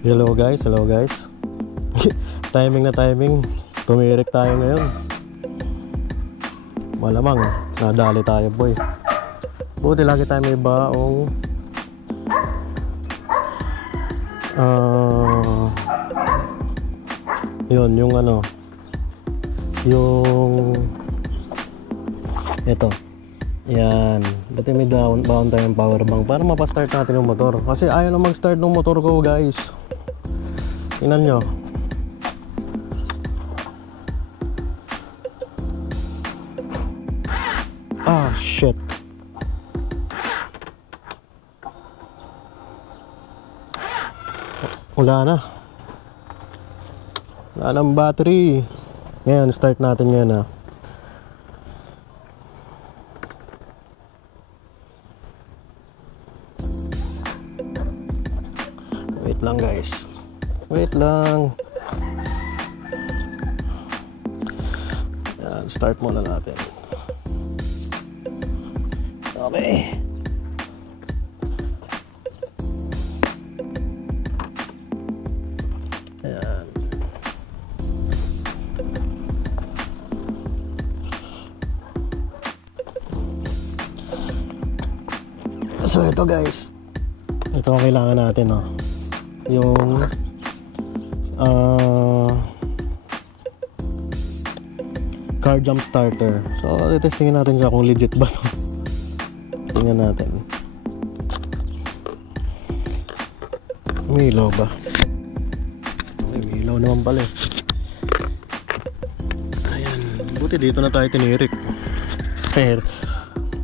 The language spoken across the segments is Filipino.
Hello guys, hello guys. Timing na timing. Tumirik tayo ngayon. Malamang nadali tayo boy. Buti lagi tayo may baong yun, yung ano, yung ito. Yan. Buti may baon tayong power bank para mapastart natin yung motor. Kasi ayaw na mag-start ng motor ko guys. Tingnan nyo. Ah, shit. Wala na. Wala nang battery. Ngayon, start natin ngayon. Wait lang guys. Wait lang. Yan, start muna natin. Okay. Ayan. So ito guys, ito ang kailangan natin, no? Yung car jump starter. So testingin natin siya kung legit ba to. Tingnan natin. May ilaw ba? May ilaw naman pala eh. Ayan, buti dito na tayo tinirik.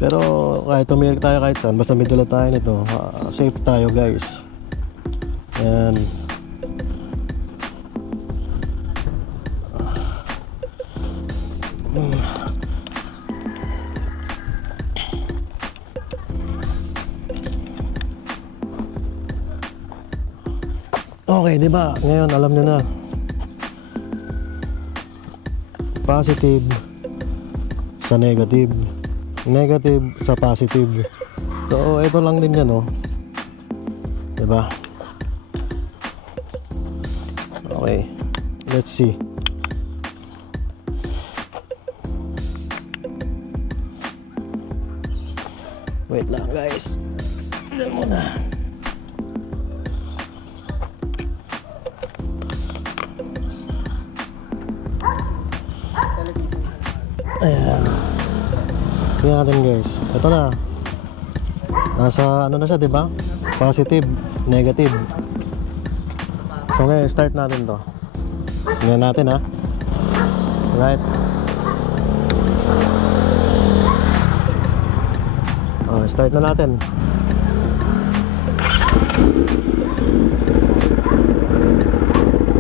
Pero kahit tumirik tayo kahit saan, basta may dala tayo nito, safe tayo guys. Ayan. Okay, di ba? Ngayon alam niyo na. Positive sa negative. Negative sa positive. So, ito lang din yan, no? Di ba? Okay. Let's see. Wait lang, guys. Tignan muna. Ayan. Tingnan natin guys. Ito na. Nasa ano na siya, di ba? Positive, negative. So ngayon, start natin to. Tingnan natin ha. Right. Start na natin.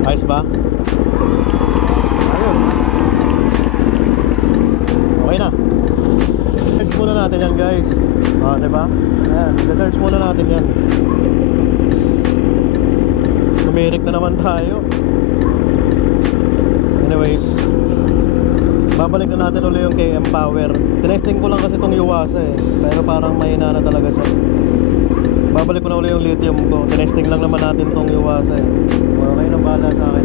Ayos ba? Ayun. Okay na. Charge muna natin yan guys. Diba? Ayan, charge muna natin yan. Tumirik na naman tayo. Anyways, babalik na natin ulit yung KM Power. Tinesting ko lang kasi itong Yuasa eh, pero parang mahina na talaga siya. Babalik ko na ulit yung lithium ko. Tinesting lang naman natin itong Yuasa eh. Okay na, bahala sa akin.